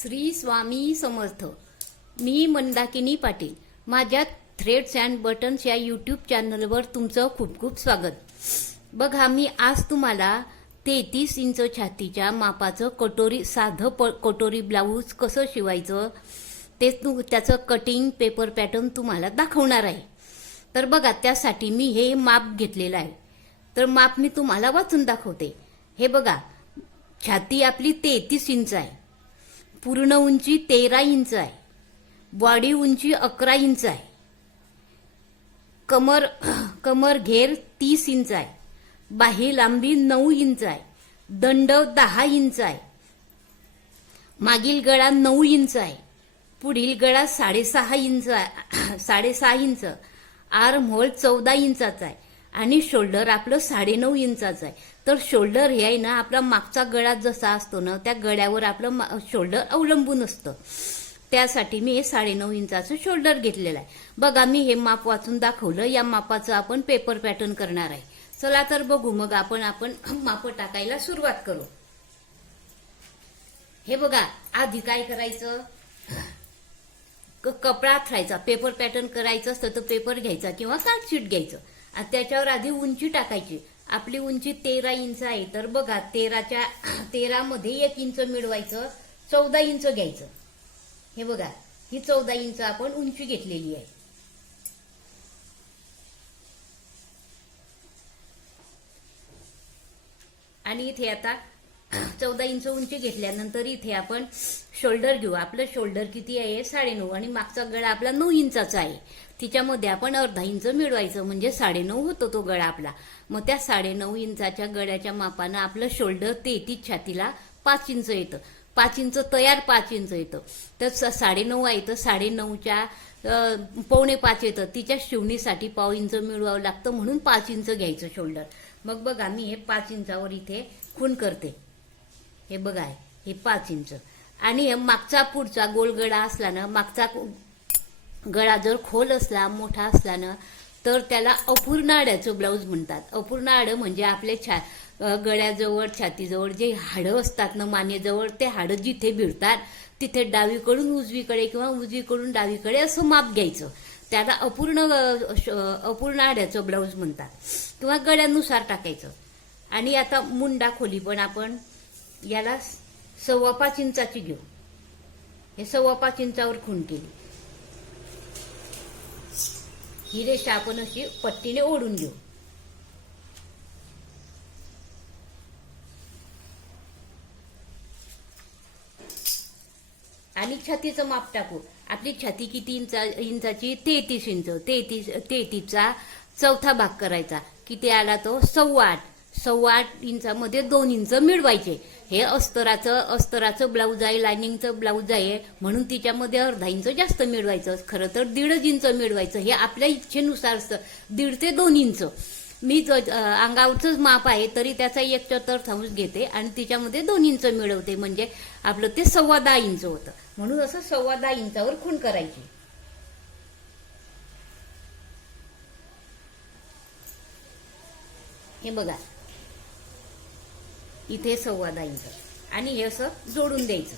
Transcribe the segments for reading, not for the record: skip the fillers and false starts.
श्री स्वामी समर्थ. मी मंदाकिनी पाटील. माझ्या threads and buttons या YouTube चॅनलवर तुमचं खूप खूप स्वागत. बघा, मी आज तुम्हाला 33 इंच छातीच्या मापाचं साधं कटोरी ब्लाऊज कसं शिवायचं त्याचं कटिंग पेपर पॅटर्न तुम्हाला दाखवणार आहे. तर बघा, त्यासाठी मी हे माप घेतलेलं आहे. तर माप मी तुम्हाला वाचून दाखवते. हे बघा, छाती आपली 33 इंच आहे, पूर्ण उंची 13 इंच आहे, बॉडी उंची 11 इंच आहे, कमर घेर 30 इंच आहे, बाही लांबी 9 इंच आहे, दंड 10 इंच आहे, मागील गळा 9 इंच आहे, पुढील गळा 6.5 इंच, आर्म होल 14 इंचाचा आहे आणि शोल्डर आपलं 9.5 इंचाचं आहे. तर शोल्डर हे आहे ना, आपला मागचा गळा जसा असतो ना, त्या गळ्यावर आपलं शोल्डर अवलंबून असतं. त्यासाठी मी हे 9.5 इंचाचं शोल्डर घेतलेलं आहे. बघा, मी हे माप वाचून दाखवलं. या मापाचं आपण पेपर पॅटर्न करणार आहे. चला तर बघू. मग आपण माप टाकायला सुरुवात करू. हे बघा, आधी काय करायचं, कपडा आथरायचा. पेपर पॅटर्न करायचं असतं तर पेपर घ्यायचा किंवा कार्डशीट घ्यायचं. त्याच्यावर आधी उंची टाकायची. आपली उंची 13 इंच आहे. तर बघा, 13 मध्ये 1 इंच मिळवायचं, 14 इंच घ्यायचं. हे बघा, ही 14 इंच आपण उंची घेतलेली आहे. आणि इथे आता 14 इंच उंची घेतल्यानंतर इथे आपण शोल्डर घेऊ. आपलं शोल्डर किती आहे, 9.5, आणि मागचा गळा आपला 9 इंचाचा आहे. तिच्यामध्ये आपण अर्धा इंच मिळवायचं, म्हणजे 9.5 होतो तो गळा आपला. मग त्या 9.5 इंचाच्या गळ्याच्या मापानं आपलं शोल्डर 33 छातीला 5 इंच येतं. 5 इंच तयार 5 इंच येतं. तर 9.5 आहे, तर 9.5च्या 4.25 येतं. तिच्या शिवणीसाठी 1/2 इंच मिळवावं लागतं, म्हणून 5 इंच घ्यायचं शोल्डर. मग बघा, मी हे 5 इंचावर इथे खूण करते. हे बघा, हे 5 इंच. आणि मागचा पुढचा गोल गळा असला ना, मागचा गळा जर खोल असला, मोठा असला ना, तर त्याला अपूर्ण आड्याचं ब्लाऊज म्हणतात. अपूर्ण आडं म्हणजे आपल्या गळ्याजवळ, छातीजवळ जे हाडं असतात ना, मानेजवळ, ते हाडं जिथे भिडतात तिथे डावीकडून उजवीकडे किंवा उजवीकडून डावीकडे असं माप घ्यायचं. त्याला अपूर्ण आड्याचं ब्लाऊज म्हणतात, किंवा गळ्यानुसार टाकायचं. आणि आता मुंडा खोली पण आपण याला 5.25 इंचाची घेऊ. हे 5.25 इंचावर खूण केली. ही रेषा आपण अशी पट्टीने ओढून घेऊ. आणि छातीचं माप टाकू. आपली छाती किती इंचाची, 33 इंच. 33चा चौथा भाग करायचा. किती आला तो, 8.25 इंचामध्ये 2 इंच मिळवायचे. हे अस्तराचं ब्लाऊज आहे, लायनिंगचं ब्लाऊज आहे, म्हणून तिच्यामध्ये अर्धा इंच जास्त मिळवायचं. खरं तर 1.5 इंच मिळवायचं. हे आपल्या इच्छेनुसार असतं. 1.5 ते 2 इंच. मी अंगावरच माप आहे तरी त्याचा 1/4 घेते आणि तिच्यामध्ये 2 इंच मिळवते, म्हणजे आपलं ते 10.15 इंच होतं. म्हणून असं 10.15 इंचावर खूण करायची. हे बघा, इथे 10.15 इंच. आणि हे असं जोडून द्यायचं.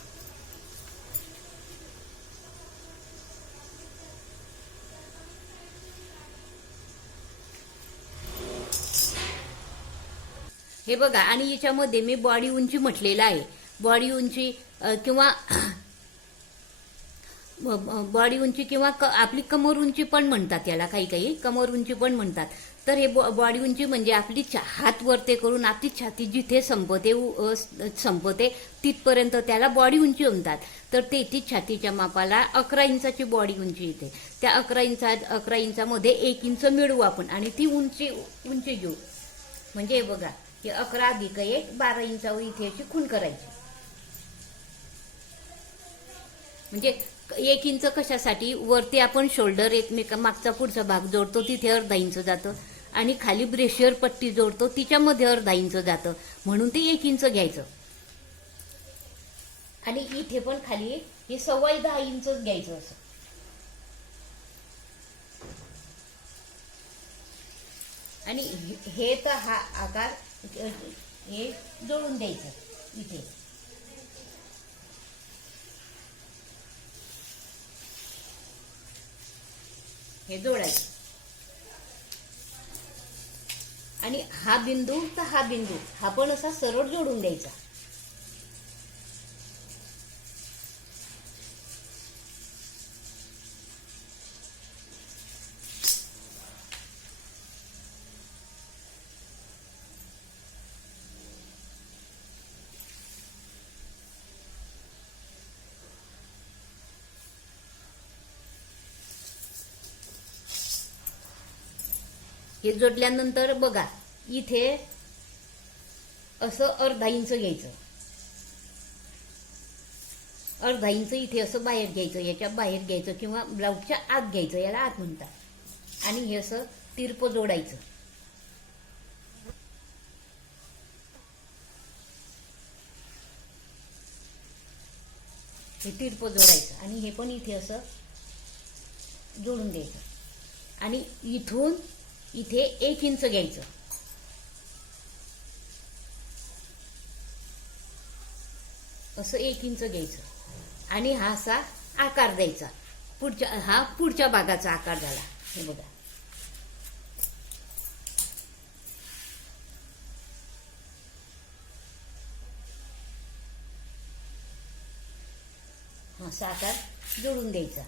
हे बघा, आणि याच्यामध्ये मी बॉडी उंची म्हटलेला आहे. बॉडी उंची किंवा आपली कमर उंची पण म्हणतात याला, काही कमर उंची पण म्हणतात. तर हे बॉडी उंची म्हणजे आपली हात वरते करून आपली छाती जिथे संपते तिथपर्यंत त्याला बॉडी उंची म्हणतात. तर 33 छातीच्या मापाला 11 इंचाची बॉडी उंची येते. त्या 11 इंचामध्ये 1 इंच मिळवू आपण आणि ती उंची घेऊ. म्हणजे हे बघा, हे 11 अधिक 1 12 इंचावर इथे अशी खूण करायची. म्हणजे 1 इंच कशासाठी, वरती आपण शोल्डर मागचा पुढचा भाग जोडतो, तिथे अर्धा इंच जातं, आणि खाली ब्रेशियर पट्टी जोडतो, तिच्यामध्ये अर्धा इंच जातं, म्हणून ते 1 इंच घ्यायचं. आणि इथे पण खाली हे 10.15 इंच घ्यायचं असं. आणि हे तर हा आकार हे जोडून द्यायचं इथे. हे जोडायचं आणि हा बिंदू तर हा बिंदू हा पण असा सरळ जोडून द्यायचा. हे जोडल्यानंतर बघा इथे असं अर्धा इंच घ्यायचं, अर्धा इंच इथे असं बाहेर घ्यायचं, याच्या बाहेर घ्यायचं किंवा ब्लाऊजच्या आत घ्यायचं, याला आत म्हणतात. आणि हे असं तिरप जोडायचं. हे तिरप जोडायचं आणि हे पण इथे असं जोडून द्यायचं. आणि इथून इथे 1 इंच घ्यायचं, असं 1 इंच घ्यायचं आणि हा असा आकार द्यायचा. हा पुढच्या भागाचा आकार झाला. हे बघा असा आकार जोडून द्यायचा.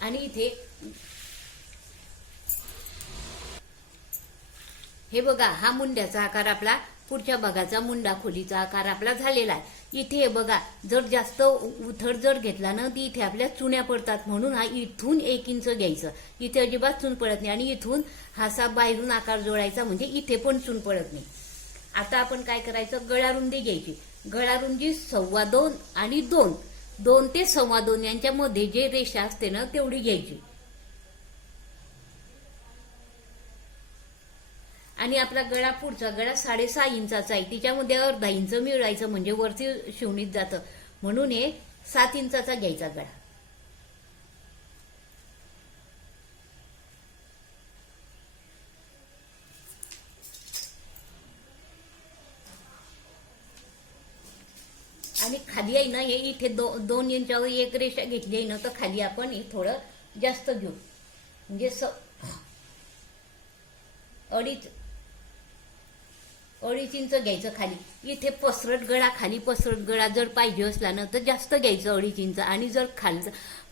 आणि इथे हे बघा हा मुंड्याचा आकार आपला, पुढच्या भागाचा मुंडा खोलीचा आकार आपला झालेला आहे. इथे हे बघा जर जास्त उथळ जर घेतला ना ती इथे आपल्या चुन्या पडतात, म्हणून हा इथून 1 इंच घ्यायचं. इथे अजिबात चून पडत नाही आणि इथून हासा बाहेरून आकार जोडायचा, म्हणजे इथे पण चून पडत नाही. आता आपण काय करायचं, गळारुंदी घ्यायची. गळारुंदी 2.25 आणि 2 ते 2.25 यांच्यामध्ये जे रेषा असते ना तेवढी घ्यायची. आणि आपला गळा पुढचा गळा 6.5 इंचाचा आहे, तिच्यामध्ये अर्धा इंच मिळवायचं म्हणजे वरती शिवणीत जातं, म्हणून हे 7 इंचाचा घ्यायचा गळा. आणि खाली आहे ना हे इथे 2 इंचावर 1 रेषा घेतली आहे ना, तर खाली आपण हे थोडं जास्त घेऊ, म्हणजे 2.5 इंच घ्यायचं खाली. इथे पसरट गळा, खाली पसरट गळा जर पाहिजे असला ना तर जास्त घ्यायचं 2.5 इंच. आणि जर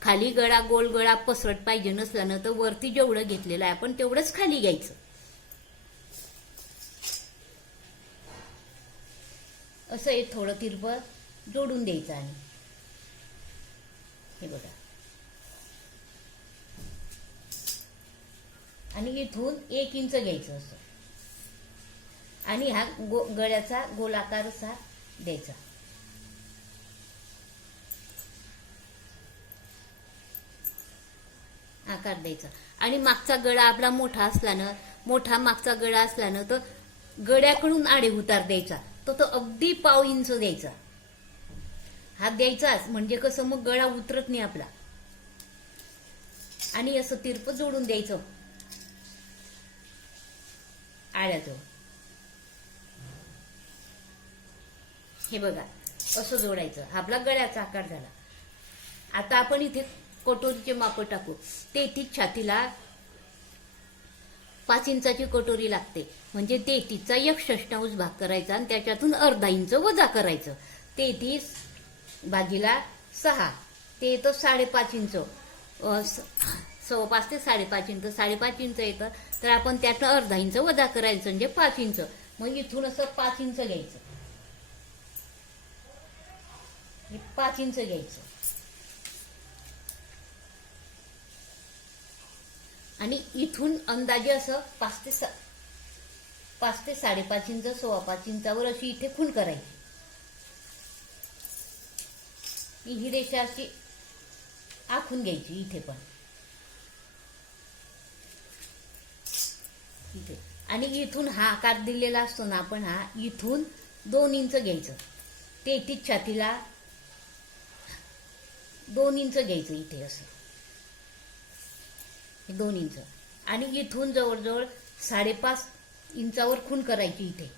खाली गळा गोल गळा पसरट पाहिजे नसला ना तर वरती जेवढं घेतलेलं आहे आपण तेवढंच खाली घ्यायचं. असं हे थोडं तिरप जोडून द्यायचं. आणि हे बघा आणि इथून 1 इंच घ्यायचं असं आणि हा गळ्याचा गोलाकार असा द्यायचा. आकार द्यायचा. आणि मागचा गळा आपला मोठा असला ना, मोठा मागचा गळा असला ना तर गळ्याकडून आडे उतार द्यायचा, तो अगदी 1/2 इंच द्यायचा. हा द्यायचाच, म्हणजे कसं मग गळा उतरत नाही आपला. आणि असं तिरप जोडून द्यायचं आड्याजवळ. हे बघा असं जोडायचं. आपला गळ्याचा आकार झाला. आता आपण इथे कटोरीचे माप टाकू. 33 छातीला 5 इंचाची कटोरी लागते, म्हणजे 33चा 1/6 भाग करायचा आणि त्याच्यातून अर्धा इंच वजा करायचं. 33 भागीला 6 ते येतं 5.5 इंच. 5.25 ते 5.5 इंच, 5.5 इंच येतं, तर आपण त्यातनं अर्धा इंच वजा करायचं म्हणजे 5 इंच. मग इथून असं 5 इंच घ्यायचं, 5 इंच घ्यायचं. आणि इथून अंदाजे असं 5 ते 5.5 इंच 5.25 इंचावर अशी इथे खूण करायची. ही रेषा अशी आखून घ्यायची इथे पण इथे. आणि इथून हा आकार दिलेला असतो ना आपण, हा इथून 2 इंच घ्यायचं. 33 छातीला 2 इंच घ्यायचं इथे असं, 2 इंच. आणि इथून जवळजवळ 5.5 इंचावर खूण करायची इथे,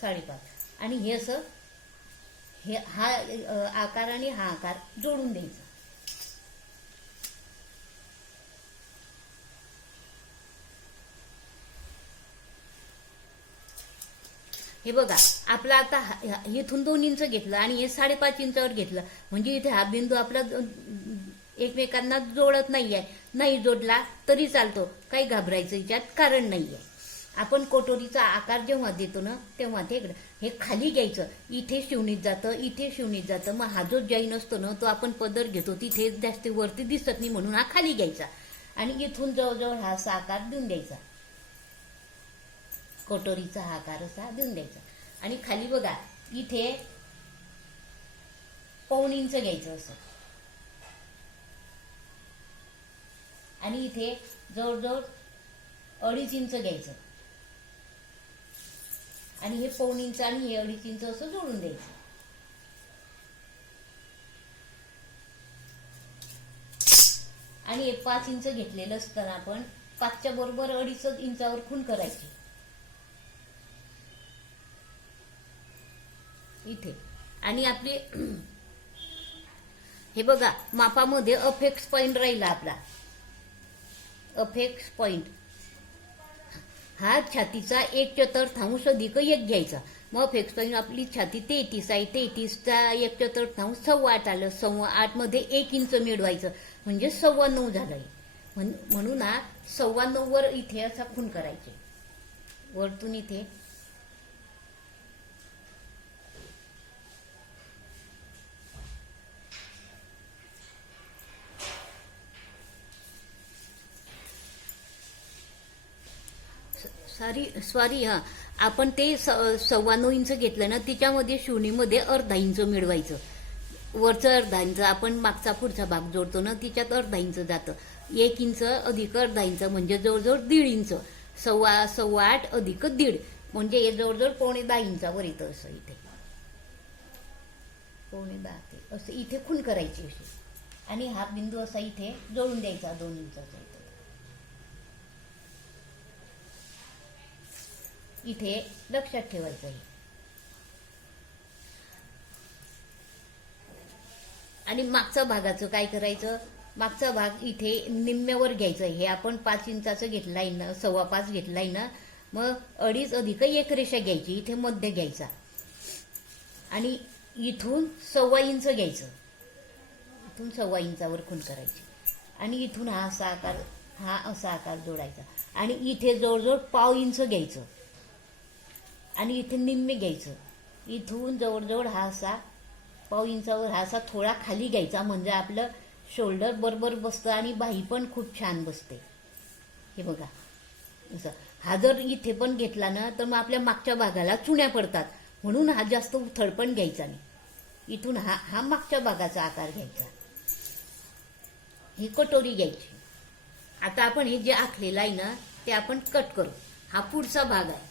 5.5. आणि हे असं हा आकार आणि हा आकार जोडून द्यायचा. हे बघा, आपला आता इथून 2 इंच घेतलं आणि हे 5.5 इंचावर घेतलं, म्हणजे इथे हा बिंदू आपला एकमेकांना जोडत नाहीये. नाही जोडला तरी चालतो, काही घाबरायचं याच्यात कारण नाहीये. आपण कटोरीचा आकार जेव्हा देतो ना, तेव्हा ते हे खाली घ्यायचं, इथे शिवणीत जातं, इथे शिवणीत जातं. मग हा जो जैन असतो ना, तो आपण पदर घेतो तिथे जास्त वरती दिसत नाही, म्हणून हा खाली घ्यायचा आणि इथून जवळजवळ हा असा आकार देऊन द्यायचा, कटोरीचा हा आकार असा देऊन द्यायचा. आणि खाली बघा, इथे 1.25 इंच घ्यायचं असं, आणि इथे जवळजवळ 2.5 इंच घ्यायचं, आणि हे 1.25 इंच आणि हे 2.5 इंच असं जोडून द्यायचं. आणि हे 5 इंच घेतलेलं असताना आपण 5च्या बरोबर 2.5 इंचावर खूण करायची इथे. आणि आपली हे बघा, मापामध्ये अपेक्स पॉइंट राहिला आपला, अपेक्स पॉइंट हा छातीचा 1/4 अधिक 1 घ्यायचा. मग अपेक्स पॉइंट आपली छाती 33 आहे, 33चा 1/4 8.25 आलं. 8.25 मध्ये 1 इंच मिळवायचं, म्हणजे 9.25 झालंय. म्हणून हा 9.25 वर इथे असा खूण करायचे, वरतून इथे सॉरी हा, आपण ते 9.25 इंच घेतलं ना, तिच्यामध्ये शिवणीमध्ये 1/2 इंच मिळवायचं. वरचं 1/2 इंच आपण मागचा पुढचा भाग जोडतो ना, तिच्यात 1/2 इंच जातं. 1 इंच अधिक 1/2 इंच म्हणजे जवळजवळ 1.5 इंच. 8.25 अधिक 1.5 म्हणजे हे जवळजवळ 9.10 इंचावर येतं असं. इथे 9.10 असं इथे खूण करायची अशी, आणि हा बिंदू असा इथे जोडून द्यायचा 2 इंचाचा. इथे लक्षात ठेवायचं आहे. आणि मागच्या भागाचं काय करायचं, मागचा भाग इथे निम्म्यावर घ्यायचं. हे आपण 5 इंचाचं घेतलाय ना, 5.25 घेतलाय ना, मग 2.5 अधिक 1 रेषा घ्यायची, इथे मध्य घ्यायचा, आणि इथून 1.25 इंच घ्यायचं, इथून 1.25 इंचावर खूण करायची, आणि इथून हा असा आकार जोडायचा, आणि इथे जवळजवळ 1/2 इंच घ्यायचं, आणि इथे निम्मे घ्यायचं. इथून जवळजवळ हा असा 1/2 इंचावर हा असा थोडा खाली घ्यायचा, म्हणजे आपलं शोल्डर बरोबर बसतं आणि बाही पण खूप छान बसते. हे बघा असं. हा जर इथे पण घेतला ना, तर मग आपल्या मागच्या भागाला चुण्या पडतात, म्हणून हा जास्त उथळ पण घ्यायचा नाही. इथून हा मागच्या भागाचा आकार घ्यायचा. ही कटोरी घ्यायची. आता आपण हे जे आखलेलं आहे ना, ते आपण कट करू. हा पुढचा भाग आहे.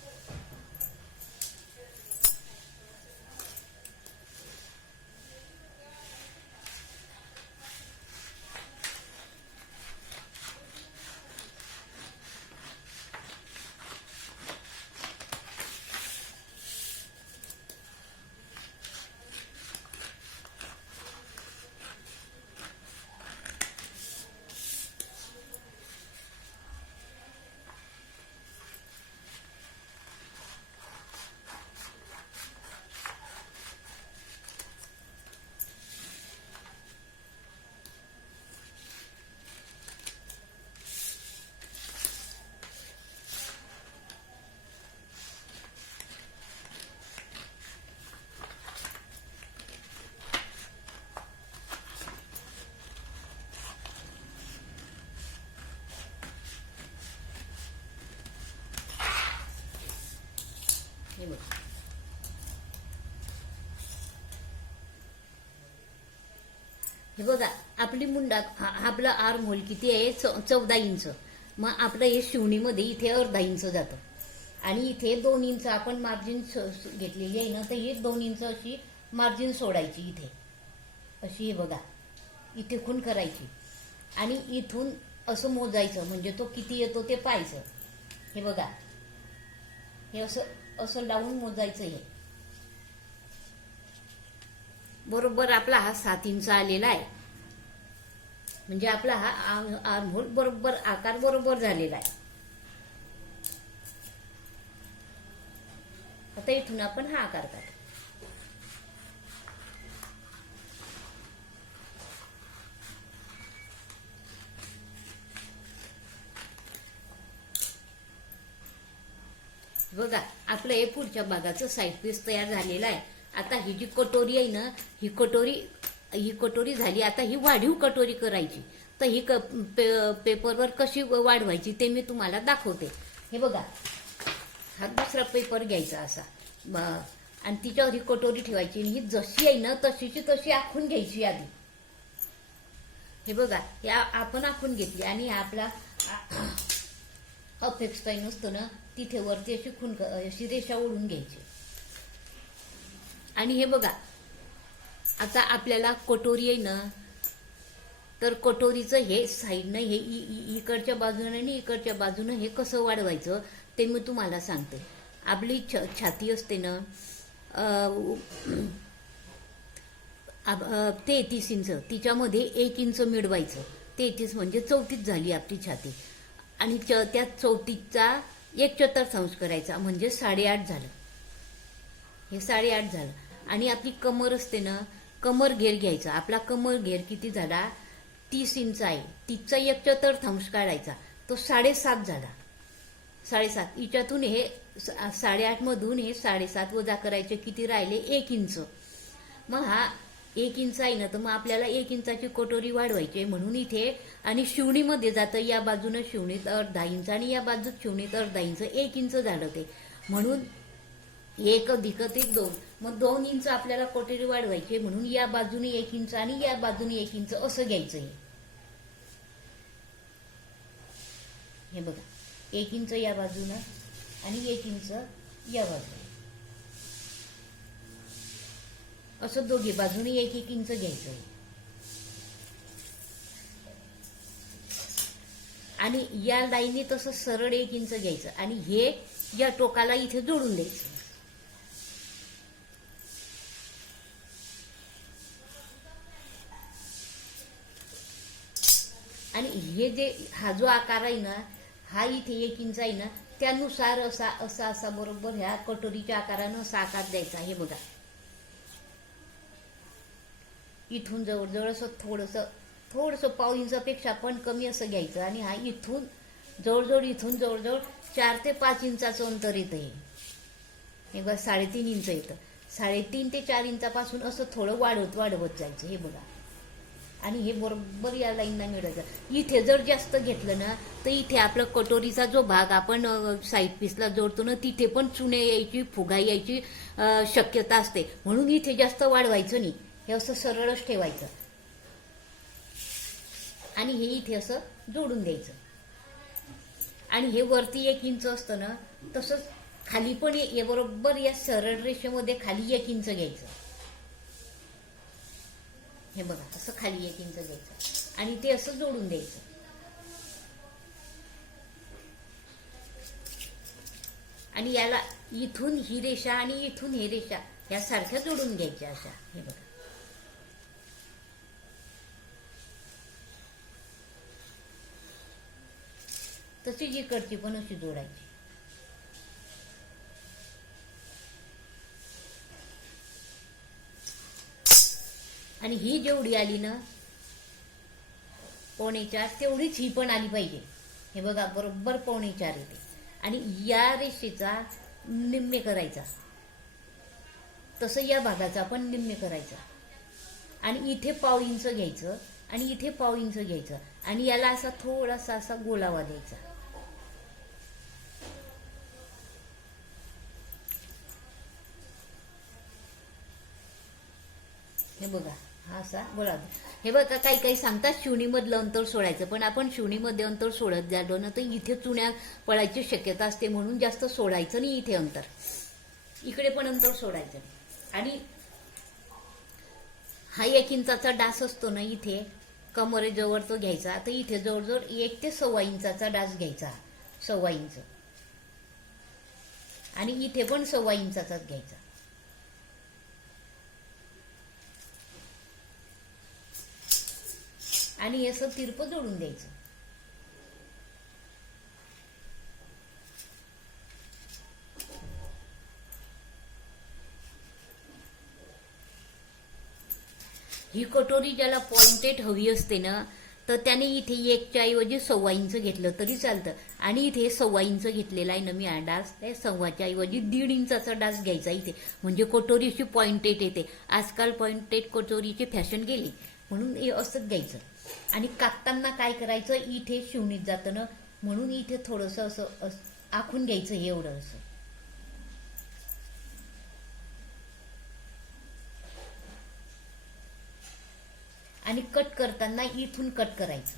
हे बघा, आपली मुंडा आपला आर्म होल किती आहे, 14 इंच. मग आपलं हे शिवणीमध्ये इथे 1/2 इंच जातं, आणि इथे 2 इंच आपण मार्जिन घेतलेली आहे ना, तर हे 2 इंच अशी मार्जिन सोडायची इथे अशी, हे बघा इथे खूण करायची आणि इथून असं मोजायचं, म्हणजे तो किती येतो ते पाहायचं. हे बघा हे असं असं लावून मोजायचं. हे बरोबर आपला हा 7 इंच आलेला आहे, म्हणजे आपला हा आर्महोल बरोबर आकार बरोबर झालेला आहे. आता इथून आपण हा आकार काढू. बघा आपलं हे पुढच्या भागाचं साईड पीस तयार झालेलं आहे. आता ही जी कटोरी आहे ना, ही कटोरी झाली. आता ही वाढीव कटोरी करायची. तर ही पेपरवर कशी वाढवायची ते मी तुम्हाला दाखवते. हे बघा हा दुसरा पेपर घ्यायचा असा आणि तिच्यावर ही कटोरी ठेवायची आणि ही जशी आहे ना तशीची तशी आखून घ्यायची आधी. हे बघा हे आपण आखून घेतली आणि हा आपला अपेक्स लाईन असतो ना, तिथे वरती अशी रेषा ओढून घ्यायची. आणि हे बघा आता आपल्याला कटोरी आहे ना, तर कटोरीचं हे साईडनं हे इकडच्या बाजूनं आणि इकडच्या बाजूनं हे कसं वाढवायचं ते मी तुम्हाला सांगते. आपली छाती असते ना 33 इंच, तिच्यामध्ये 1 इंच मिळवायचं. 33 म्हणजे 34 झाली आपली छाती आणि त्या 34चा 1/4 करायचा म्हणजे 8.5 झालं. हे 8.5 झालं. आणि आपली कमर असते ना, कमर घेर घ्यायचा. आपला कमर घेर किती झाला 30 इंच आहे, तिचा 1/4 काढायचा, तो 7.5 झाला. 7.5 हिच्यातून हे 8.5 मधून हे 7.5 वजा करायचे, किती राहिले 1 इंच. मग हा 1 इंच आहे ना, तर मग आपल्याला 1 इंचाची कटोरी वाढवायची म्हणून इथे आणि शिवणीमध्ये जातं. या बाजूनं शिवणीत 1/2 इंच आणि या बाजूत शिवणीत 1/2 इंच, 1 इंच झालं ते. म्हणून 1 अधिक 2, मग 2 इंच आपल्याला कटोरी वाढवायची म्हणून या बाजूने 1 इंच आणि या बाजूने 1 इंच असं घ्यायचं. हे बघा 1 इंच या बाजूनं आणि 1 इंच या बाजूने, असं दोघी बाजूने 1-1 इंच घ्यायचं. आणि या लाईनी तसं सरळ 1 इंच घ्यायचं आणि हे या टोकाला इथे जोडून द्यायचं. आणि हे जे हा जो आकार आहे ना, हा इथे 1 इंच आहे ना, त्यानुसार असा असा असा बरोबर ह्या कटोरीच्या आकारानं असा आकार द्यायचा. हे बघा इथून जवळजवळ असं थोडंसं 1/2 इंचापेक्षा पण कमी असं घ्यायचं आणि हा इथून जवळजवळ 4 ते 5 इंचाचं अंतर येतं. हे बघा 3.5 इंच येतं. 3.5 ते 4 इंचापासून असं थोडं वाढवत जायचं. हे बघा आणि हे बरोबर या लाईनला मिळायचं. इथे जर जास्त घेतलं ना, तर इथे आपला कटोरीचा जो भाग आपण साईड पीसला जोडतो ना, तिथे पण चुने यायची, फुगा यायची शक्यता असते. म्हणून इथे जास्त वाढवायचं नाही, हे असं सरळच ठेवायचं आणि हे इथे असं जोडून द्यायचं. आणि हे वरती 1 इंच असतं ना, तसंच खाली पण हे बरोबर या सरळ रेषेमध्ये खाली 1 इंच घ्यायचं. हे बघा असं खाली 1 इंच घ्यायचं आणि ते असं जोडून द्यायचं. आणि याला इथून ही रेषा आणि इथून ही रेषा या सारख्या जोडून घ्यायच्या अशा. हे बघा तशी जिकडची पण अशी जोडायची. आणि ही जेवढी आली ना 1.25 तेवढीच ही पण आली पाहिजे. हे बघा बरोबर 1.25 येते. आणि या रेषेचा निम्मे करायचा, तसं या भागाचा पण निम्मे करायचा. आणि इथे 1/2 इंच घ्यायचं आणि इथे 1/2 इंच घ्यायचं आणि याला असा थोडासा असा गोलावा द्यायचा. हे बघा हा असा गोळा. हे बघा काही सांगतात शिवणीमधलं अंतर सोडायचं, पण आपण शिवणीमध्ये अंतर सोडत जालो ना, तर इथे चुन्या पळायची शक्यता असते. म्हणून जास्त सोडायचं नाही इथे अंतर, इकडे पण अंतर सोडायचं. आणि हा 1 इंचाचा डास असतो ना इथे कमरेजवळ तो घ्यायचा. आता इथे जवळजवळ 1 ते 1.25 इंचाचा डास घ्यायचा, 1.25 इंच. आणि इथे पण 1.25 इंचाचाच घ्यायचा. आणि असं तिरपं जोडून द्यायचं. ही कटोरी ज्याला पॉइंटेड हवी असते ना तर त्याने इथे 1च्या ऐवजी 1.25 इंच घेतलं तरी चालतं. आणि इथे 1.25 इंच घेतलेला आहे ना मी हा डास, त्या 1.25च्या ऐवजी 1.5 इंचाचा डास घ्यायचा इथे, म्हणजे कटोरी अशी पॉइंटेड येते. आजकाल पॉइंटेड कटोरीची फॅशन गेली म्हणून हे असंच घ्यायचं. आणि कापताना काय करायचं, इथे शिवणीत जातं ना म्हणून इथे थोडंसं असं आखून घ्यायचं हे एवढं असं. आणि कट करताना इथून कट करायचं.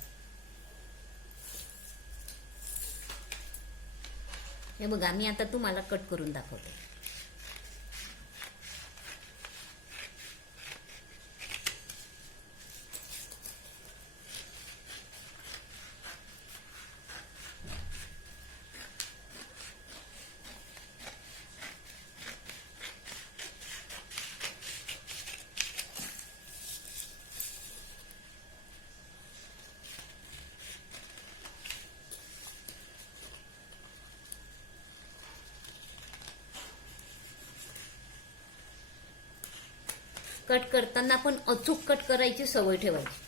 हे बघा मी आता तुम्हाला कट करून दाखवते. कट करताना पण अचूक कट करायची सवय ठेवायची.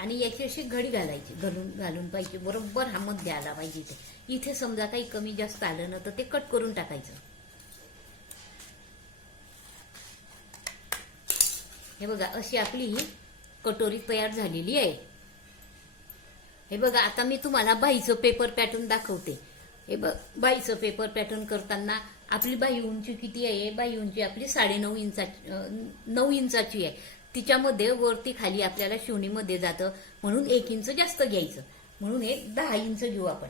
आणि याची अशी घडी घालायची, घालून पाहिजे बरोबर हा मध्ये आला पाहिजे. इथे समजा काही कमी जास्त आलं ना तर ते कट करून टाकायचं. हे बघा अशी आपली ही कटोरी तयार झालेली आहे. हे बघा आता मी तुम्हाला बाईचं पेपर पॅटर्न दाखवते. हे बघ बाईचं पेपर पॅटर्न करताना आपली बाई उंची किती आहे, बाई उंची आपली 9.5 इंचाची आहे. तिच्यामध्ये वरती खाली आपल्याला शिवणीमध्ये जातं म्हणून 1 इंच जास्त घ्यायचं, म्हणून हे 10 इंच घेऊ आपण.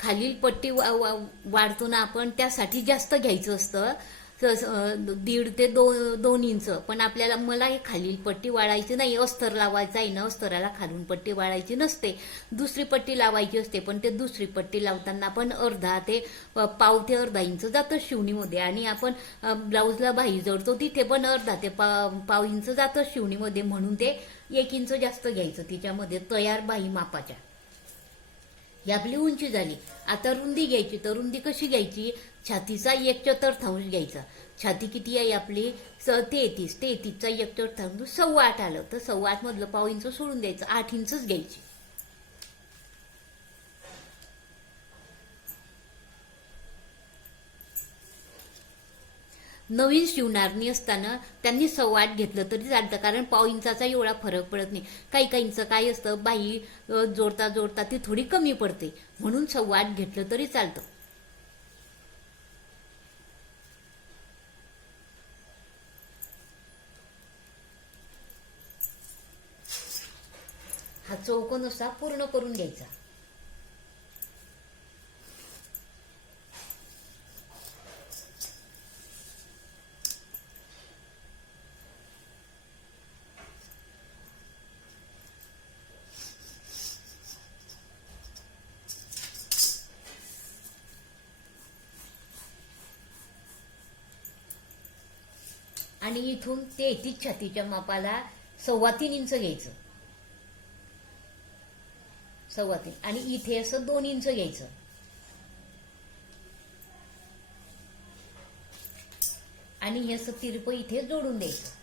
खालील पट्टी वाढतो ना आपण त्यासाठी जास्त घ्यायचं असतं, 1.5 ते 2 इंच. पण आपल्याला मला हे खालील पट्टी वाढायची नाही, अस्तर लावायचं आहे ना, अस्तराला खालून पट्टी वाढायची नसते, दुसरी पट्टी लावायची असते. पण ते दुसरी पट्टी लावताना पण अर्धा ते पाव ते अर्धा इंच जातं शिवणीमध्ये. आणि आपण ब्लाऊजला बाही जोडतो तिथे पण अर्धा ते पाव इंच जातं शिवणीमध्ये, म्हणून ते 1 इंच जास्त घ्यायचं तिच्यामध्ये तयार बाही मापाच्या. ही आपली उंची झाली. आता रुंदी घ्यायची. तर रुंदी कशी घ्यायची, छातीचा 1/4 घ्यायचा. छाती किती आहे आपली 33चा 1/4 8.25 आलं तर 8.25 मधलं पाव इंच सोडून द्यायचं, 8 इंचच घ्यायची. नवीन शिवणारणी असताना त्यांनी 8.25 घेतलं तरी चालतं, कारण पाव इंचाचा एवढा फरक पडत नाही. काही काहींचं काय असतं, बाई जोडता जोडता ती थोडी कमी पडते म्हणून 8.25 घेतलं तरी चालतं. हा चौकोन असा पूर्ण करून घ्यायचा. आणि इथून 33 छातीच्या मापाला 3.25 इंच घ्यायचं, 3.25. आणि इथे असं 2 इंच घ्यायचं. आणि हे असं तिरपं इथे जोडून द्यायचं.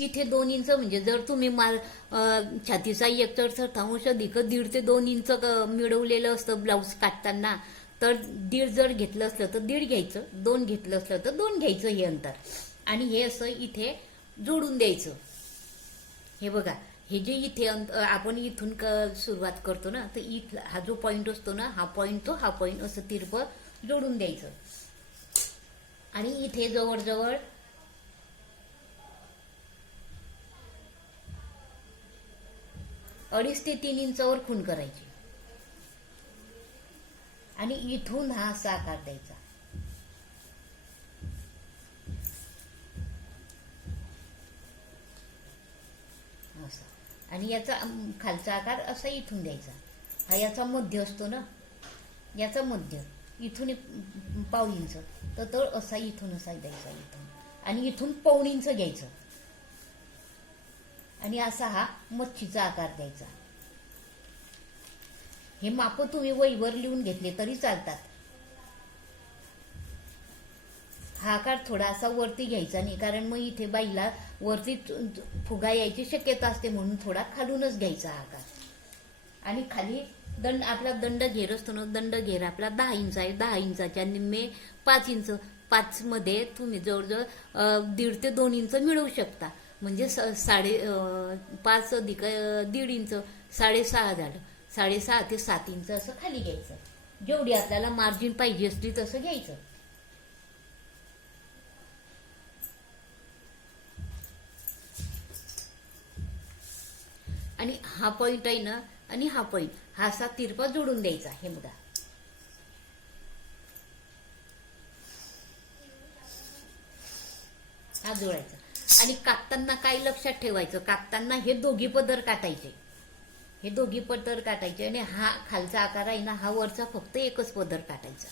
इथे 2 इंच म्हणजे जर तुम्ही छातीचा 1/4 अधिक 1.5 ते 2 इंच मिळवलेलं असतं ब्लाऊज काढताना तर 1.5 जर घेतलं असलं तर 1.5 घ्यायचं, 2 घेतलं असलं तर 2 घ्यायचं हे अंतर. आणि हे असं इथे जोडून द्यायचं. हे बघा, हे जे इथे आपण इथून सुरुवात करतो ना, तर इथला हा जो पॉइंट असतो ना, हा पॉइंट हा पॉइंट असं तिरपं जोडून द्यायचं. आणि इथे जवळजवळ 2.5 ते 3 इंचावर खूण करायची. आणि इथून हा असा आकार द्यायचा. असा. आणि याचा खालचा आकार असा इथून द्यायचा. हा याचा मध्य असतो ना, याचा मध्य इथून 1.5 इंच, तर तो असा इथून असा द्यायचा इथून. आणि इथून 1.25 इंच घ्यायचं. आणि असा हा मच्छीचा आकार द्यायचा. हे माप तुम्ही वहीवर लिहून घेतले तरी चालतात. हा आकार थोडासा वरती घ्यायचा नाही, कारण मग इथे बाईला वरती फुगा यायची शक्यता असते, म्हणून थोडा खालूनच घ्यायचा हा आकार. आणि खाली आपला दंड घेर असतो ना, दंड घेर आपला 10 इंच आहे. 10 इंचाच्या निम्मे 5 इंच. 5 मध्ये तुम्ही जवळजवळ 1.5 ते 2 इंच मिळवू शकता. म्हणजे 5 अधिक 1.5 इंच 6.5 झालं. 6.5 ते 7 इंच असं खाली घ्यायचं. जेवढी आपल्याला मार्जिन पाहिजे असली तसं घ्यायचं. आणि हा पॉइंट आहे ना, आणि हा पॉइंट हा असा तिरपा जोडून द्यायचा. हे बघा, हा जोडायचा. आणि कापताना काय लक्षात ठेवायचं, कापताना हे दोघी पदर काटायचे. हे दोघी पदर काटायचे. आणि हा खालचा आकार आहे ना, हा वरचा फक्त एकच पदर काटायचा.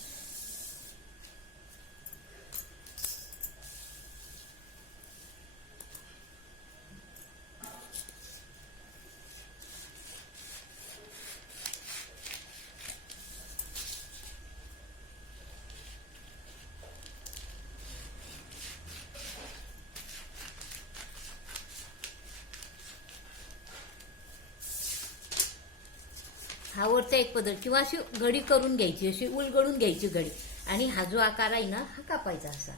हा वरचा एक पदर किंवा अशी घडी करून घ्यायची, अशी उलगडून घ्यायची घडी. आणि हा जो आकार आहे ना, हा कापायचा असा.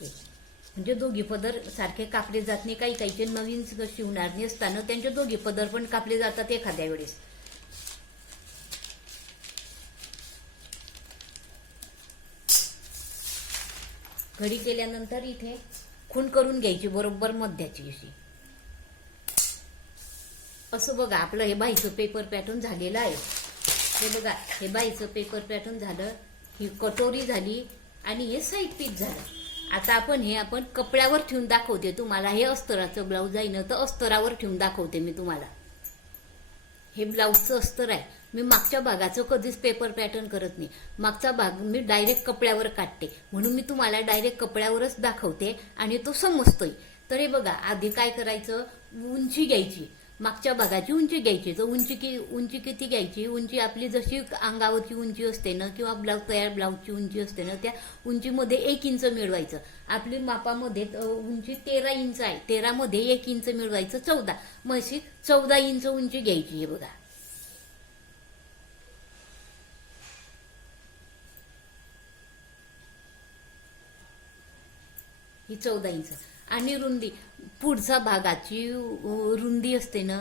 म्हणजे दोघी पदर सारखे कापले जात नाही. काही काहीचे नवीन शिवणारे असताना त्यांचे दोघी पदर पण कापले जातात एखाद्या वेळेस. घडी केल्यानंतर इथे खूण करून घ्यायची बरोबर मध्याची अशी. असं बघा, आपलं हे बाईचं पेपर पॅटर्न झालेलं आहे. हे बघा, हे बाईचं पेपर पॅटर्न झालं, ही कटोरी झाली, आणि हे साईड पीस झालं. आता आपण कपड्यावर ठेवून दाखवते तुम्हाला. हे अस्तराचं ब्लाऊज आहे ना, तर अस्तरावर ठेवून दाखवते मी तुम्हाला. हे ब्लाऊजचं अस्तर आहे. मी मागच्या भागाचं कधीच पेपर पॅटर्न करत नाही. मागचा भाग मी डायरेक्ट कपड्यावर काढते, म्हणून मी तुम्हाला डायरेक्ट कपड्यावरच दाखवते आणि तो समजतोय. तर हे बघा, आधी काय करायचं, उंची घ्यायची. मागच्या भागाची उंची घ्यायची. तर उंची किती घ्यायची, उंची आपली जशी अंगावरची उंची असते ना, किंवा तयार ब्लाऊजची उंची असते ना, त्या उंचीमध्ये 1 इंच मिळवायचं. आपली मापामध्ये उंची 13 इंच आहे. 13 मध्ये 1 इंच मिळवायचं, 14. मग अशी 14 इंच उंची घ्यायची. हे बघा, ही 14 इंच. आणि रुंदी, पुढच्या भागाची रुंदी असते ना,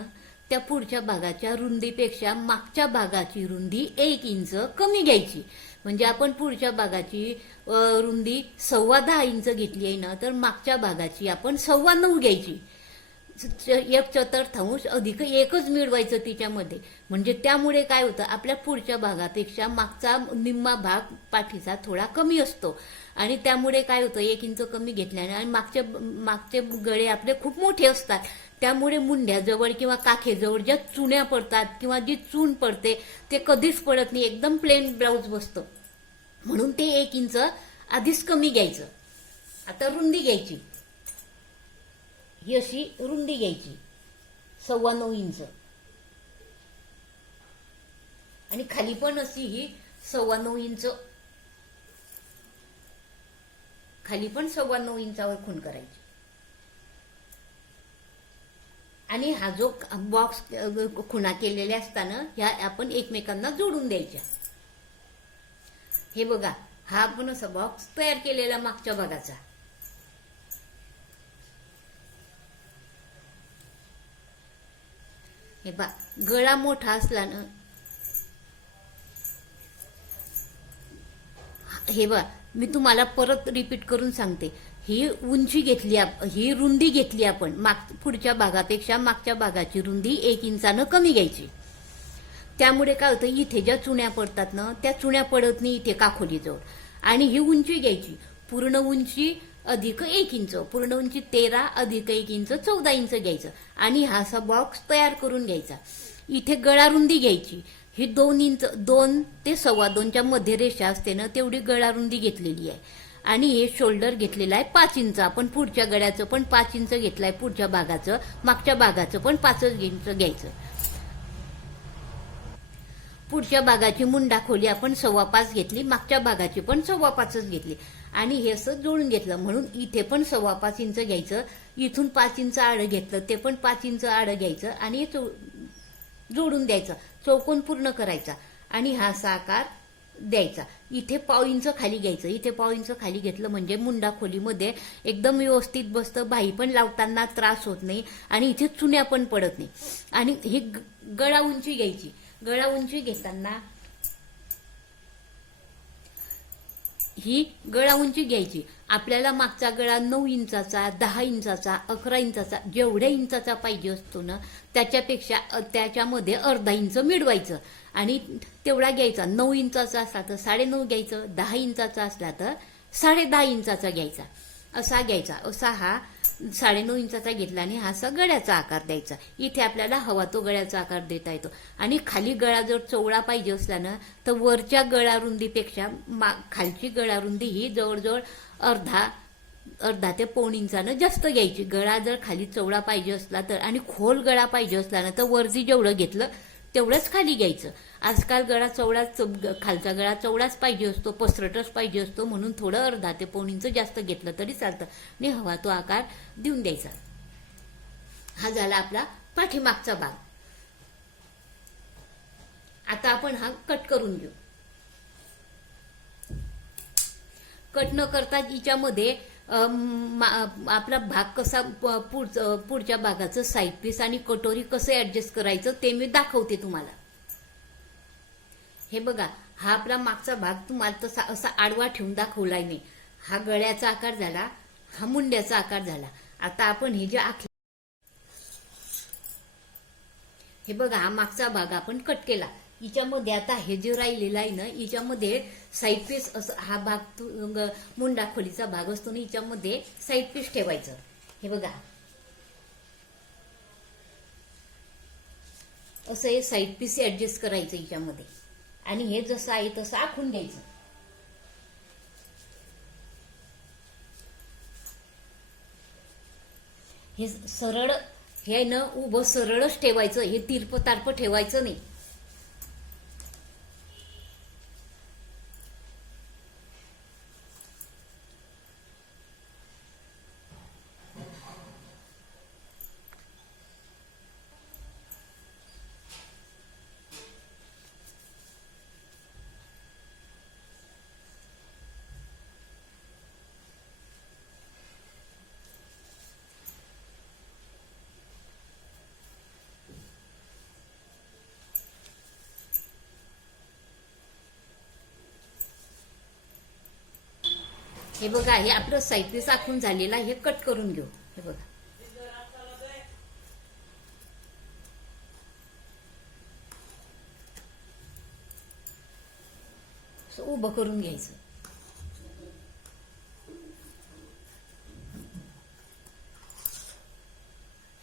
त्या पुढच्या भागाच्या रुंदीपेक्षा मागच्या भागाची रुंदी 1 इंच कमी घ्यायची. म्हणजे आपण पुढच्या भागाची रुंदी 10.25 इंच घेतली आहे ना, तर मागच्या भागाची आपण 9.25 घ्यायची. 1/4 अधिक 1च मिळवायचं तिच्यामध्ये. म्हणजे त्यामुळे काय होतं, आपल्या पुढच्या भागापेक्षा मागचा निम्मा भाग पाठीचा थोडा कमी असतो. आणि त्यामुळे काय होतं, 1 इंच कमी घेतल्याने, आणि मागचे गळे आपले खूप मोठे असतात. त्यामुळे मुंढ्याजवळ किंवा काखेजवळ ज्या चुण्या पडतात किंवा जी चून पडते ते कधीच पडत नाही. एकदम प्लेन ब्लाऊज बसतं. म्हणून ते 1 इंच आधीच कमी घ्यायचं. आता रुंदी घ्यायची, ही अशी रुंदी घ्यायची 9.25 इंच. आणि खाली पण अशी ही 9.25 इंच, खाली पण 9.25 इंचावर खूण करायची. आणि हा जो बॉक्स खुणा केलेल्या असताना ह्या आपण एकमेकांना जोडून द्यायच्या. हे बघा, हा आपण असा बॉक्स तयार केलेला मागच्या भागाचा. हे बा, गळा मोठा असला ना, हे बा, मी तुम्हाला परत रिपीट करून सांगते. ही उंची घेतली, ही रुंदी घेतली आपण पुढच्या भागापेक्षा मागच्या भागाची रुंदी 1 इंचानं कमी घ्यायची. त्यामुळे काय होतं, इथे ज्या चुण्या पडतात ना त्या चुण्या पडत नाही इथे काखोलीजवळ. आणि ही उंची घ्यायची, पूर्ण उंची अधिक 1 इंच, पूर्ण उंची 13 अधिक 1 इंच 14 इंच घ्यायचं. आणि हा असा बॉक्स तयार करून घ्यायचा. इथे गळा रुंदी घ्यायची, ही 2 इंच, 2 ते 2.25च्या मध्ये रेषा असते ना तेवढी गळा रुंदी घेतलेली आहे. आणि हे शोल्डर घेतलेलं आहे 5 इंच. आपण पुढच्या गळ्याचं पण 5 इंच घेतलंय, पुढच्या भागाचं, मागच्या भागाचं पण 5 इंच घ्यायचं. पुढच्या भागाची मुंडा खोली आपण 5.25 घेतली, मागच्या भागाची पण 5.25 घेतली. आणि हे असं जोडून घेतलं, म्हणून इथे पण 5.25 इंच घ्यायचं. इथून 5 इंच आडं घेतलं, ते पण 5 इंच आडं घ्यायचं आणि जोडून द्यायचं. चौकोन पूर्ण करायचा आणि हा असा आकार द्यायचा. इथे 1.5 इंच खाली घ्यायचं. इथे 1.5 इंच खाली घेतलं म्हणजे मुंडा खोलीमध्ये एकदम व्यवस्थित बसतं, बाही पण लावताना त्रास होत नाही आणि इथे चुन्या पण पडत नाही. आणि ही गळा उंची घ्यायची. गळा उंची घेताना ही गळा उंची घ्यायची. आपल्याला मागचा गळा 9 इंचाचा, 10 इंचाचा, 11 इंचाचा, जेवढ्या इंचाचा पाहिजे असतो ना त्याच्यापेक्षा त्याच्यामध्ये अर्धा इंच मिळवायचं आणि तेवढा घ्यायचा. 9 इंचाचा असला तर 9.5 घ्यायचं, 10 इंचाचा असला तर 10.5 इंचाचा घ्यायचा. असा घ्यायचा. असा हा 9.5 इंचाचा घेतला आणि हा असा गळ्याचा आकार द्यायचा. इथे आपल्याला हवा तो गळ्याचा आकार देता येतो. आणि खाली गळा जर चौडा पाहिजे असला ना तर वरच्या गळा रुंदीपेक्षा खालची गळा रुंदी ही जवळजवळ अर्धा ते 1.5 इंचानं जास्त घ्यायची. गळा जर खाली चौडा पाहिजे असला तर, आणि खोल गळा पाहिजे असला ना तर वरती जेवढं घेतलं तेवढंच खाली घ्यायचं. आजकाल गळा चौडाच, खालचा गळा चौडाच पाहिजे असतो, पसरटच पाहिजे असतो, म्हणून थोडं अर्धा ते 1.5 इंच जास्त घेतलं तरी चालतं आणि हवा तो आकार देऊन द्यायचा. हा झाला आपला पाठीमागचा भाग. आता आपण हा कट करून घेऊ. कट न करता हिच्यामध्ये आपला भाग कसा, पुढच्या भागाचं साईड पीस आणि कटोरी कसं ऍडजस्ट करायचं ते मी दाखवते तुम्हाला. हे बघा, हा आपला मागचा भाग तुम्हाला तसा असा आडवा ठेवून दाखवलाय मी. हा गळ्याचा आकार झाला, हा मुंड्याचा आकार झाला. आता आपण हे जे आखले, हे बघा, हा मागचा भाग आपण कट केला. हिच्यामध्ये आता हे जे राहिलेलं आहे ना हिच्यामध्ये साईड पीस, असं हा भाग मुंडा खोलीचा भाग असतो ना हिच्यामध्ये साईड पीस ठेवायचं. हे बघा, असं हे साईड पीस ऍडजस्ट करायचं हिच्यामध्ये आणि हे जसं आहे तसं आखून घ्यायचं. हे सरळ, हे न उभं सरळच ठेवायचं, हे तिरप तारप ठेवायचं नाही. हे बघा, हे आपलं साईड पीस आखून झालेलं आहे. हे कट करून घेऊ. हे बघा, उभं करून घ्यायचं.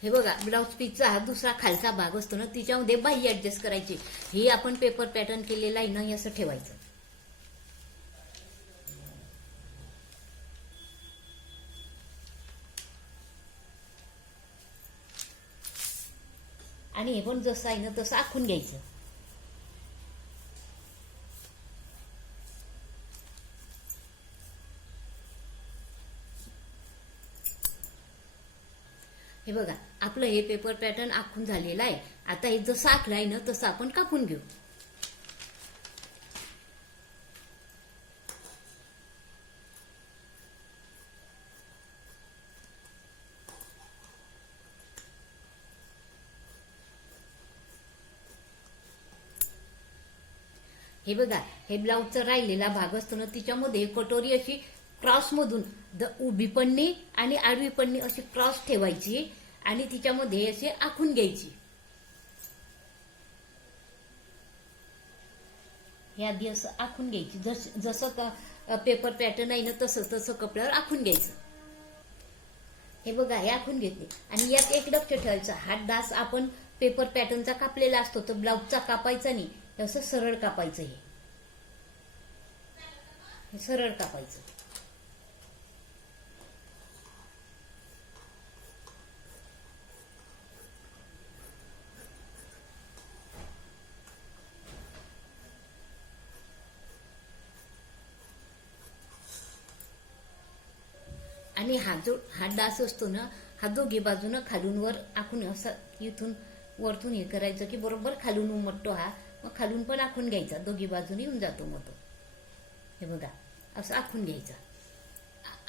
हे बघा, ब्लाउज पीसचा हा दुसरा खालचा भाग असतो ना तिच्यामध्ये बाही ऍडजस्ट करायची. हे आपण पेपर पॅटर्न केलेला आहे ना हे असं ठेवायचं. आणि हे पण जसं आहे ना तसं आखून घ्यायचं. हे बघा, आपलं हे पेपर पॅटर्न आखून झालेलं आहे. आता हे जसं आखलं आहे ना तसं आपण कापून घेऊ. हे बघा, हे ब्लाऊजचा राहिलेला भाग असतो ना, तिच्यामध्ये कटोरी अशी क्रॉसमधून उभी पन्नी आणि आडवी पन्नी अशी क्रॉस ठेवायची आणि तिच्यामध्ये असे आखून घ्यायची. हे आधी असं आखून घ्यायची, जसं पेपर पॅटर्न आहे ना तसं कपड्यावर आखून घ्यायचं. हे बघा, हे आखून घेतले आणि यात एक लक्ष ठेवायचं, हा डास आपण पेपर पॅटर्नचा कापलेला असतो तर ब्लाऊजचा कापायचा नाही, असं सरळ कापायचं. हे सरळ कापायचं. आणि हा डास असतो ना, हा दोघी बाजूनं खालून वर आखून असं इथून वरतून हे करायचं की बरोबर खालून उमटतो हा, मग खालून पण आखून घ्यायचा, दोघी बाजूने येऊन जातो मग तो. हे बघा, असं आखून घ्यायचा.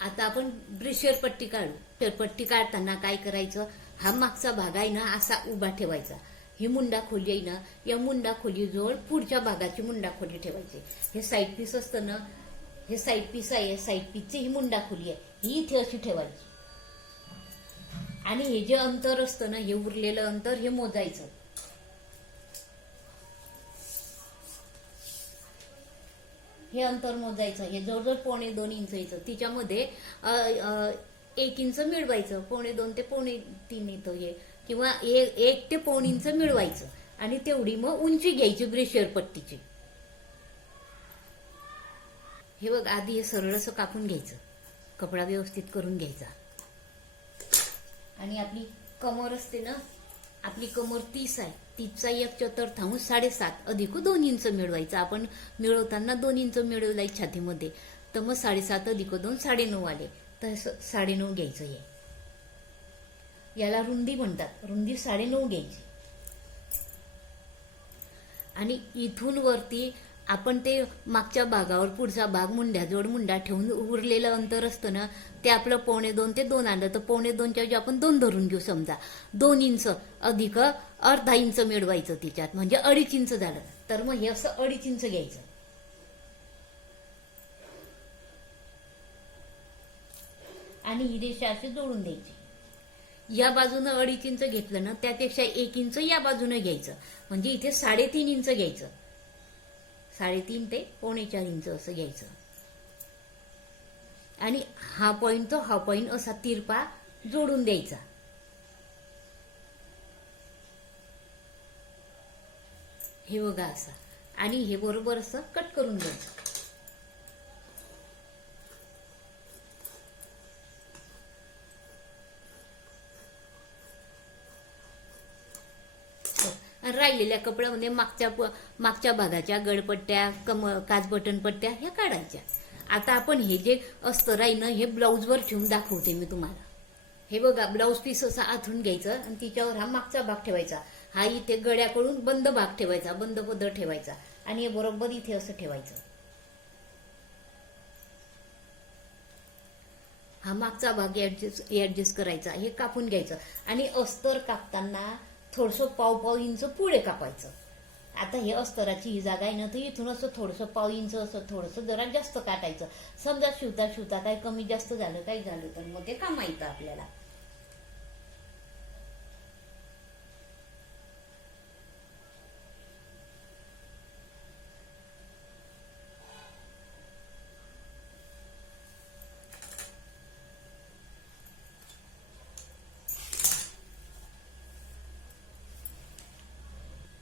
आता आपण ब्रेशियर पट्टी काढू. पट्टी काढताना काय करायचं, हा मागचा भाग आहे ना असा उभा ठेवायचा. ही मुंडा खोली आहे ना, या मुंडा खोलीजवळ पुढच्या भागाची मुंडा खोली ठेवायची. हे साईड पीस असतं ना, हे साईड पीस आहे, साईड पीसची ही मुंडा खोली आहे, ही इथे अशी ठेवायची. आणि हे जे अंतर असतं ना, हे उरलेलं अंतर हे मोजायचं. हे अंतर मोजायचं. हे जवळजवळ 1.25 इंच यायचं. तिच्यामध्ये 1 इंच मिळवायचं, 1.25 ते 3.25 येतं हे, किंवा 1 ते 1.25 इंच मिळवायचं. आणि तेवढी मग उंची घ्यायची ब्रेशियर पट्टीची. हे बघ, आधी हे सरळ असं कापून घ्यायचं, कपडा व्यवस्थित करून घ्यायचा. आणि आपली कमर असते ना, आपली कमर 30 आहे, 30चा 1/4 7.5 अधिक 2 इंच मिळवायचं. आपण मिळवताना 2 इंच मिळवलाय छातीमध्ये, तर मग 7.5 अधिक 2 9.5 आले, तर 9.5 घ्यायचं. हे याला रुंदी म्हणतात, रुंदी 9.5 घ्यायची. आणि इथून वरती आपण ते मागच्या भागावर पुढचा भाग मुंड्याजवळ मुंडा ठेवून उरलेलं अंतर असतं ना, ते आपलं 1.25 ते 2 आणलं तर 1.25च्या ऐवजी आपण 2 धरून घेऊ. समजा 2 इंच अधिक अर्धा इंच मिळवायचं तिच्यात, म्हणजे 2.5 इंच झालं. तर मग हे असं 2.5 इंच घ्यायचं. आणि ही रेषा अशी जोडून द्यायची. या बाजूनं 2.5 इंच घेतलं ना, त्यापेक्षा 1 इंच या बाजूनं घ्यायचं, म्हणजे इथे 3.5 इंच घ्यायचं. 3.5 ते 4.25 इंच असं घ्यायचं. आणि हा पॉइंट तो हा पॉइंट असा तिरपा जोडून द्यायचा. हे बघा असं. आणि हे बरोबर असं कट करून द्यायचं. राहिलेल्या कपड्यामध्ये मागच्या भागाच्या गडपट्ट्या, काच बटन पट्ट्या ह्या काढायच्या. आता आपण हे जे अस्तर आहे ना, हे ब्लाऊजवर ठेवून दाखवते मी तुम्हाला. हे बघा, ब्लाऊज पीस असा आथरून घ्यायचं आणि तिच्यावर हा मागचा भाग ठेवायचा. हा इथे गळ्याकडून बंद भाग ठेवायचा, बंद पदर ठेवायचा आणि हे बरोबर इथे असं ठेवायचं. हा मागचा भाग ऍडजस्ट करायचा. हे कापून घ्यायचं आणि अस्तर कापताना थोडंसं 1.5 इंच पुढे कापायचं. आता हे अस्तराची ही जागा आहे ना, तर इथून असं थोडंसं 1.5 इंच असं थोडंसं जरा जास्त काटायचं. समजा शिवता काय कमी जास्त झालं, काही झालं तर मग ते कामा येतं आपल्याला.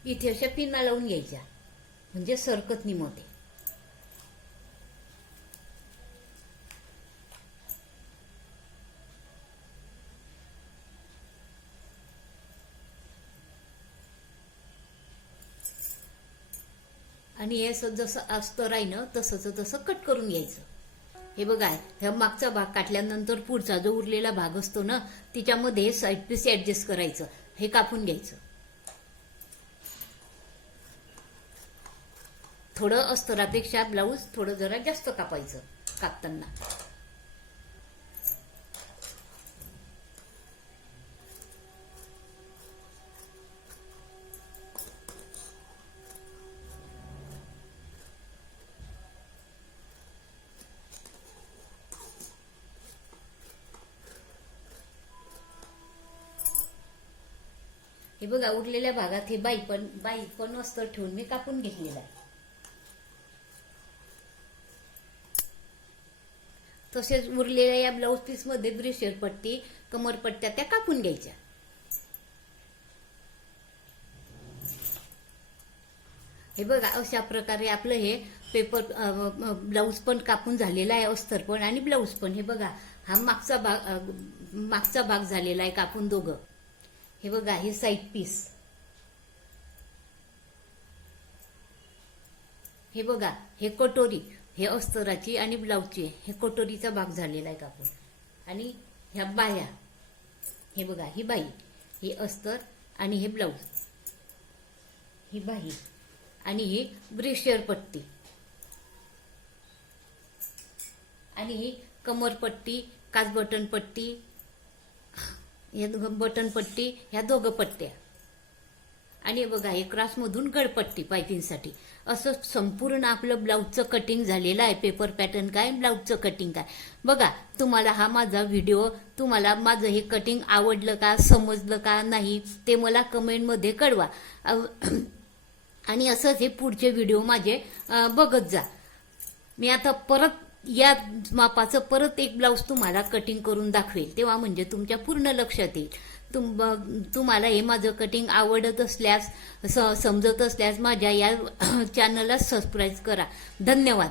इथे अशा पिना लावून घ्यायच्या, म्हणजे सरकत निमवते. आणि हे जसं अस्तर आहे ना तसं कट करून घ्यायचं. हे बघा, ह्या मागचा भाग काटल्यानंतर पुढचा जो उरलेला भाग असतो ना, तिच्यामध्ये साईड पीस ऍडजस्ट करायचं. हे कापून घ्यायचं. थोडं अस्तरापेक्षा ब्लाऊज थोडं जरा जास्त कापायचं कापताना. हे बघा उरलेल्या भागात हे बाई पण अस्तर ठेवून मी कापून घेतलेला आहे. तसेच उरलेल्या या ब्लाऊज पीस मध्ये ब्रेशियर पट्टी, कमरपट्ट्या त्या कापून घ्यायच्या. हे बघा अशा प्रकारे आपलं हे पेपर ब्लाऊज पण कापून झालेला आहे, अस्तर पण आणि ब्लाऊज पण. हे बघा हा मागचा भाग झालेला आहे कापून दोघं. हे बघा हे साईड पीस. हे बघा हे कटोरी, हे अस्तराची आणि ब्लाऊजची, हे कटोरीचा भाग झालेला आहे कापून. आणि ह्या बाया, हे बघा ही बाई, हे अस्तर आणि हे ब्लाऊज, ही बाई आणि ही ब्रेशियर पट्टी आणि ही कमरपट्टी, काच बटन पट्टी, या बटन पट्टी, ह्या दोघं पट्ट्या. आणि बघा हे क्रॉसमधून गळपट्टी पायपिंगसाठी. असं संपूर्ण आपलं ब्लाऊजचं कटिंग झालेलं आहे. पेपर पॅटर्न काय, ब्लाऊजचं कटिंग काय. बघा तुम्हाला हा माझा व्हिडिओ, तुम्हाला माझं हे कटिंग आवडलं का, समजलं का नाही ते मला कमेंटमध्ये कळवा. आणि असंच हे पुढचे व्हिडिओ माझे बघत जा. मी आता परत या मापाचं परत एक ब्लाऊज तुम्हाला कटिंग करून दाखवेल, तेव्हा म्हणजे तुमच्या पूर्ण लक्षात येईल. तुम्हाला हे माझं कटिंग आवडत असल्यास, समजत असल्यास माझ्या या चॅनलला सबस्क्राईब करा. धन्यवाद.